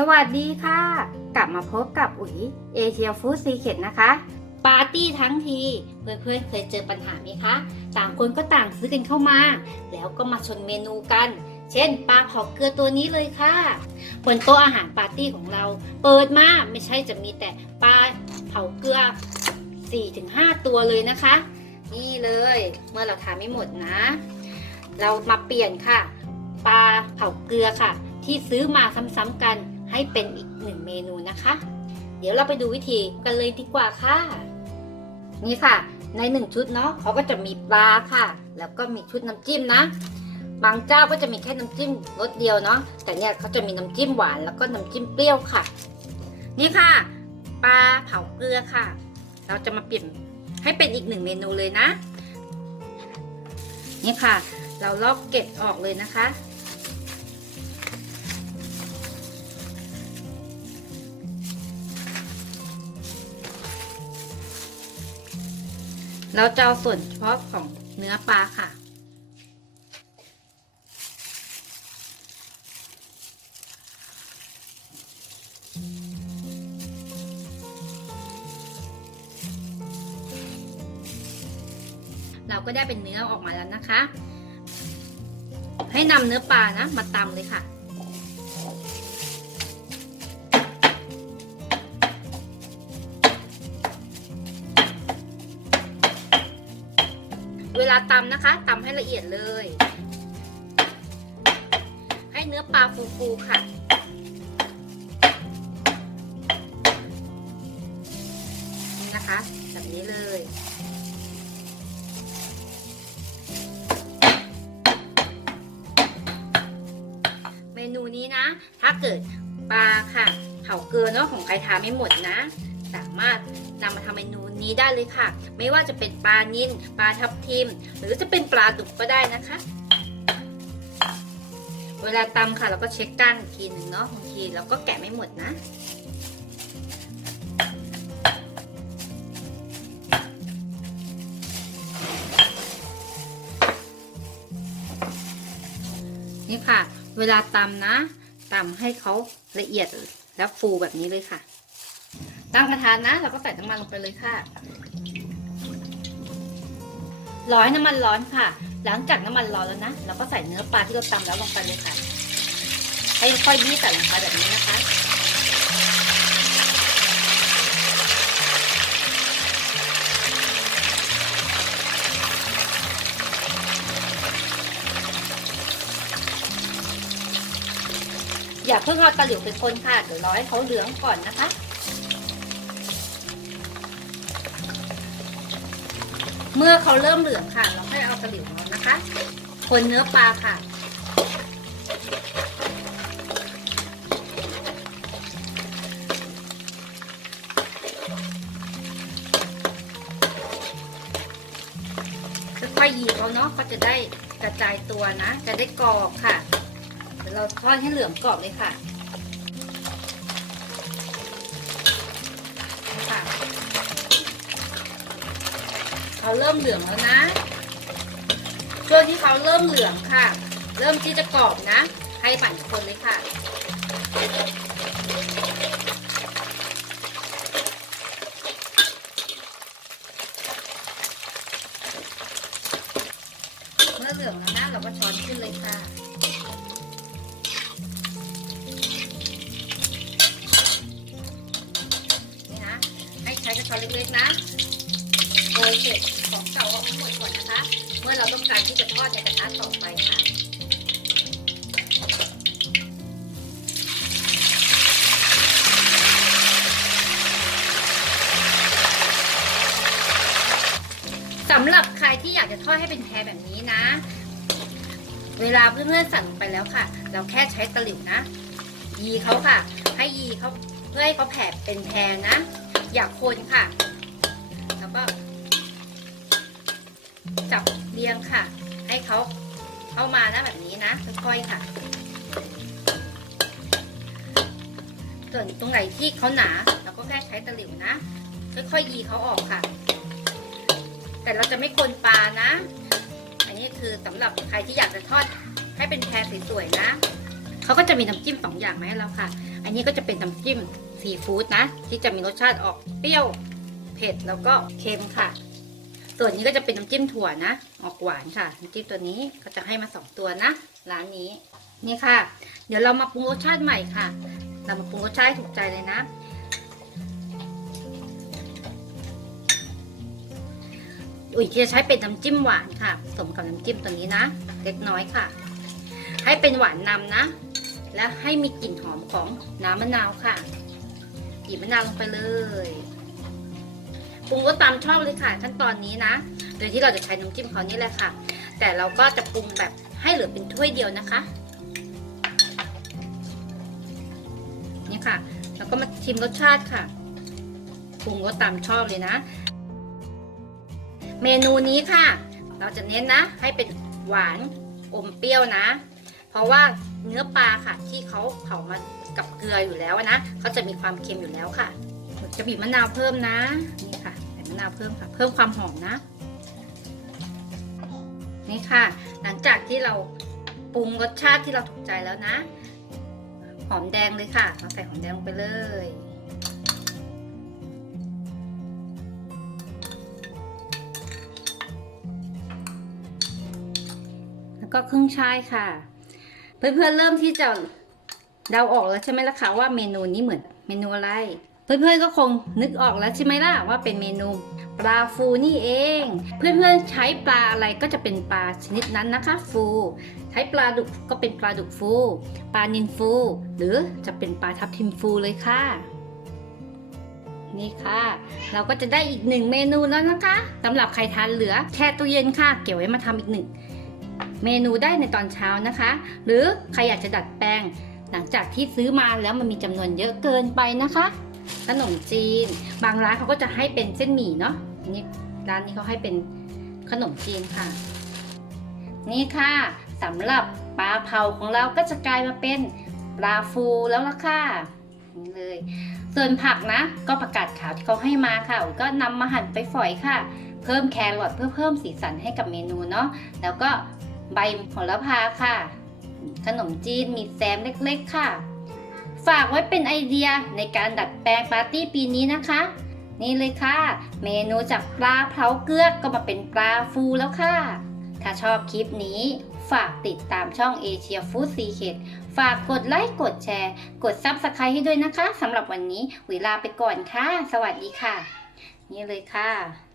สวัสดีค่ะ กลับมาพบกับอุ๋ยเอเชียฟู้ดซีเคทนะคะ ปาร์ตี้ทั้งที เพื่อนๆเคยเจอปัญหาไหมคะ ต่างคนก็ต่างซื้อกันเข้ามา แล้วก็มาชนเมนูกัน เช่นปลาเผาเกลือตัวนี้เลยค่ะ บนโต๊ะอาหารปาร์ตี้ของเรา เปิดมาไม่ใช่จะมีแต่ปลาเผาเกลือ 4-5 ตัวเลยนะคะ นี่เลยเมื่อเราทานไม่หมดนะ เรามาเปลี่ยนค่ะ ปลาเผาเกลือค่ะ ที่ซื้อมาซ้ำๆกัน ให้เป็นอีกหนึ่งเมนูนะคะ เดี๋ยวเราไปดูวิธีกันเลยดีกว่าค่ะ นี่ค่ะ ในหนึ่งชุดเนาะเขาก็จะมีปลาค่ะ แล้วก็มีชุดน้ำจิ้มนะ บางเจ้าก็จะมีแค่น้ำจิ้มรสเดียวเนาะแต่เนี่ยเขาจะมีน้ำจิ้มหวานแล้วก็น้ำจิ้มเปรี้ยวค่ะ นี่ค่ะ ปลาเผาเกลือค่ะ เราจะมาเปลี่ยนให้เป็นอีกหนึ่งเมนูเลยนะ นี่ค่ะ เราลอกเกล็ดออกเลยนะคะ เราจะเอาส่วนเฉพาะของเนื้อปลาค่ะ เราก็ได้เป็นเนื้อออกมาแล้วนะคะ ให้นำเนื้อปลานะ มาตำเลยค่ะาตำนะคะตำให้ละเอียดเลย ให้เนื้อปลาฟูๆค่ะนี่นะคะแบบนี้เลยเมนูนี้นะ ถ้าเกิดปลาค่ะ เผาเกลือเนาะของใครทานไม่หมดนะ สามารถนำมาทำเมนูนี้ได้เลยค่ะ ไม่ว่าจะเป็นปลานิ่นปลาทับทิม หรือจะเป็นปลาดุกก็ได้นะคะ เวลาตำค่ะเราก็เช็คก้านทีหนึ่งเนาะบางทีเราก็แกะไม่หมดนะนี่ค่ะ เวลาตำนะตำให้เขาละเอียดแล้วฟูแบบนี้เลยค่ะ ตั้งกระทะนะเราก็ใส่น้ำมันลงไปเลยค่ะ ร้อยน้ำมันร้อนค่ะ หลังจากน้ำมันร้อนแล้วนะ เราก็ใส่เนื้อปลาที่เราตำแล้วลงไปเลยค่ะ ให้ค่อยบี้ใส่ลงไปแบบนี้นะคะ อย่าเพิ่งเอาตะหลิวไปคนค่ะ เดี๋ยวรอให้เขาเหลืองก่อนนะคะ เมื่อเขาเริ่มเหลืองค่ะ เราค่อยเอาตะหลิวมานะคะ คนเนื้อปลาค่ะ ค่อยๆยีเขาเนาะเขาจะได้กระจายตัวนะ จะได้กรอบค่ะเดี๋ยวเราทอดให้เหลืองกรอบเลยค่ะค่ะ เขาเริ่มเหลืองแล้วนะช่วงที่เขาเริ่มเหลืองค่ะ เริ่มที่จะกรอบนะ ให้ปั่นคนเลยค่ะ เมื่อเหลืองแล้วนะเราก็ช้อนขึ้นเลยค่ะนี่นะให้ใช้กระชอนเล็กๆนะโรยเสร็จ เมื่อเราต้องการที่จะทอดในกระทะต่อไปค่ะสำหรับใครที่อยากจะทอดให้เป็นแพรแบบนี้นะ เวลาเพื่อนๆสั่งไปแล้วค่ะ เราแค่ใช้ตะหลิวนะ ยีเขาค่ะ ให้ยีเขาเพื่อให้เขาแผ่เป็นแพรนะ อย่าคนค่ะ แล้วก็ จับเรียงค่ะ ให้เขาเข้ามานะแบบนี้นะค่อยๆค่ะ ส่วนตรงไหนที่เขาหนาเราก็แค่ใช้ตะหลิวนะ ค่อยๆยีเขาออกค่ะ แต่เราจะไม่คนปลานะ อันนี้คือสำหรับใครที่อยากจะทอดให้เป็นแพรสวยๆนะเขาก็จะมีน้ำจิ้มสองอย่างมาให้เราค่ะ อันนี้ก็จะเป็นน้ำจิ้มซีฟู้ดนะ ที่จะมีรสชาติออกเปรี้ยวเผ็ดแล้วก็เค็มค่ะ ส่วนนี้ก็จะเป็นน้ำจิ้มถั่วนะ ออกหวานค่ะน้ำจิ้มตัวนี้ก็จะให้มาสองตัวนะ ร้านนี้นี่ค่ะ เดี๋ยวเรามาปรุงรสชาติใหม่ค่ะ เรามาปรุงรสชาติถูกใจเลยนะ อุ๋ยจะใช้เป็นน้ำจิ้มหวานค่ะผสมกับน้ำจิ้มตัวนี้นะ เล็กน้อยค่ะ ให้เป็นหวานนำนะ และให้มีกลิ่นหอมของน้ำมะนาวค่ะบีบมะนาวลงไปเลย ปรุงรสตามชอบเลยค่ะ ขั้นตอนนี้นะ โดยที่เราจะใช้น้ำจิ้มเขานี่แหละค่ะ แต่เราก็จะปรุงแบบให้เหลือเป็นถ้วยเดียวนะคะ นี่ค่ะ แล้วก็มาชิมรสชาติค่ะ ปรุงรสตามชอบเลยนะ เมนูนี้ค่ะ เราจะเน้นนะ ให้เป็นหวานอมเปรี้ยวนะ เพราะว่าเนื้อปลาค่ะ ที่เขาเผามากับเกลืออยู่แล้วนะเขาจะมีความเค็มอยู่แล้วค่ะ จะบีบมะนาวเพิ่มนะ นี่ค่ะใส่มะนาวเพิ่มค่ะ เพิ่มความหอมนะ นี่ค่ะ หลังจากที่เราปรุงรสชาติที่เราถูกใจแล้วนะ หอมแดงเลยค่ะ เราใส่หอมแดงลงไปเลยแล้วก็ครึ่งชายค่ะ เพื่อนๆเริ่มที่จะเดาออกแล้วใช่ไหมล่ะคะว่าเมนูนี้เหมือนเมนูอะไร เพื่อนๆก็คงนึกออกแล้วใช่ไหมล่ะว่าเป็นเมนูปลาฟูนี่เอง เพื่อนๆใช้ปลาอะไรก็จะเป็นปลาชนิดนั้นนะคะ ฟู ใช้ปลาดุกก็เป็นปลาดุกฟู ปลานิลฟู หรือจะเป็นปลาทับทิมฟูเลยค่ะ นี่ค่ะ เราก็จะได้อีกหนึ่งเมนูแล้วนะคะสำหรับใครทานเหลือแช่ตู้เย็นค่ะ เก็บไว้มาทำอีกหนึ่งเมนูได้ในตอนเช้านะคะ หรือใครอยากจะดัดแปลง หลังจากที่ซื้อมาแล้วมันมีจำนวนเยอะเกินไปนะคะ ขนมจีน บางร้านเขาก็จะให้เป็นเส้นหมี่เนาะนี่ร้านนี้เขาให้เป็นขนมจีนค่ะ นี่ค่ะสำหรับปลาเผาของเราก็จะกลายมาเป็นปลาฟูแล้วล่ะค่ะนี่เลย ส่วนผักนะ ก็ผักกาดขาวที่เขาให้มาค่ะ ก็นำมาหั่นไปฝอยค่ะ เพิ่มแครอทเพื่อเพิ่มสีสันให้กับเมนูเนาะแล้วก็ใบโหระพาค่ะ ขนมจีนมีแซมเล็กๆค่ะ ฝากไว้เป็นไอเดียในการดัดแปลงปาร์ตี้ปีนี้นะคะ นี่เลยค่ะ เมนูจากปลาเผาเกลือก็มาเป็นปลาฟูแล้วค่ะ ถ้าชอบคลิปนี้ฝากติดตามช่องเอเชียฟู้ดซีเคดฝากกดไลค์ กดแชร์ กดซับสไครต์ให้ด้วยนะคะสำหรับวันนี้เวลาไปก่อนค่ะ สวัสดีค่ะ นี่เลยค่ะ